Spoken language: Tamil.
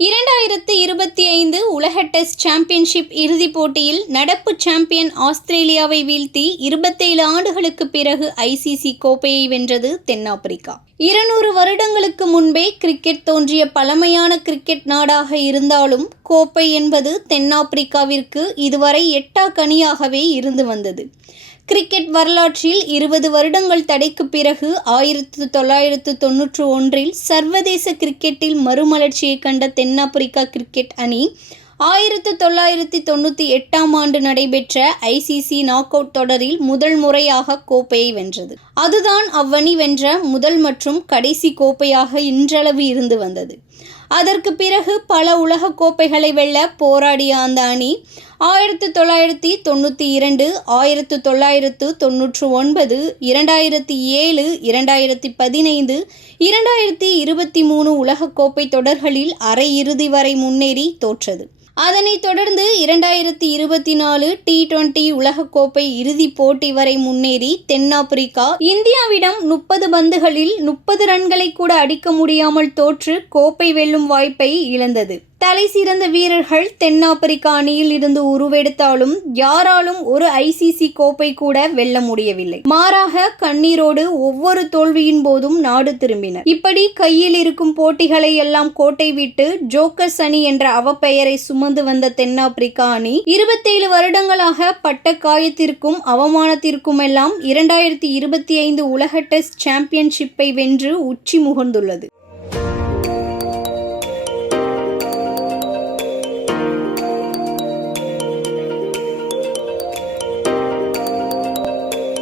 2025 உலக டெஸ்ட் சாம்பியன்ஷிப் இறுதிப் போட்டியில் நடப்பு சாம்பியன் ஆஸ்திரேலியாவை வீழ்த்தி 27 ஆண்டுகளுக்கு பிறகு ஐசிசி கோப்பையை வென்றது தென்னாப்பிரிக்கா. 200 வருடங்களுக்கு முன்பே கிரிக்கெட் தோன்றிய பழமையான கிரிக்கெட் நாடாக இருந்தாலும் கோப்பை என்பது தென்னாப்பிரிக்காவிற்கு இதுவரை எட்டாக்கனியாகவே இருந்து வந்தது. கிரிக்கெட் வரலாற்றில் 20 வருடங்கள் தடைக்கு பிறகு 1991 சர்வதேச கிரிக்கெட்டில் மறுமலர்ச்சியை கண்ட தென்னாப்பிரிக்கா கிரிக்கெட் அணி 1998 நடைபெற்ற ஐசிசி நாக் அவுட் தொடரில் முதல் முறையாக கோப்பையை வென்றது. அதுதான் அவ்வணி வென்ற முதல் மற்றும் கடைசி கோப்பையாக இன்றளவு இருந்து வந்தது. அதற்கு பிறகு பல உலக கோப்பைகளை வெல்ல போராடிய அந்த அணி 1992, 1999, 2007, 2015, 2023 உலகக்கோப்பை தொடர்களில் அரையிறுதி வரை முன்னேறி தோற்றது. அதனைத் தொடர்ந்து 2024 T20 உலகக்கோப்பை இறுதிப் போட்டி வரை முன்னேறி தென்னாப்பிரிக்கா இந்தியாவிடம் 30 பந்துகளில் 30 ரன்களை கூட அடிக்க முடியாமல் தோற்று கோப்பை வெல்லும் வாய்ப்பை இழந்தது. தலை சிறந்த வீரர்கள் தென்னாப்பிரிக்கா அணியில் இருந்து உருவெடுத்தாலும் யாராலும் ஒரு ஐசிசி கோப்பை கூட வெல்ல முடியவில்லை. மாறாக கண்ணீரோடு ஒவ்வொரு தோல்வியின் போதும் நாடு திரும்பினர். இப்படி கையில் இருக்கும் போட்டிகளை எல்லாம் கோட்டை விட்டு ஜோக்கர்ஸ் அணி என்ற அவப்பெயரை சுமந்து வந்த தென்னாப்பிரிக்கா அணி 27 வருடங்களாக பட்ட காயத்திற்கும் அவமானத்திற்கும் எல்லாம் 2025 உலக டெஸ்ட் சாம்பியன்ஷிப்பை வென்று உச்சி முகர்ந்துள்ளது.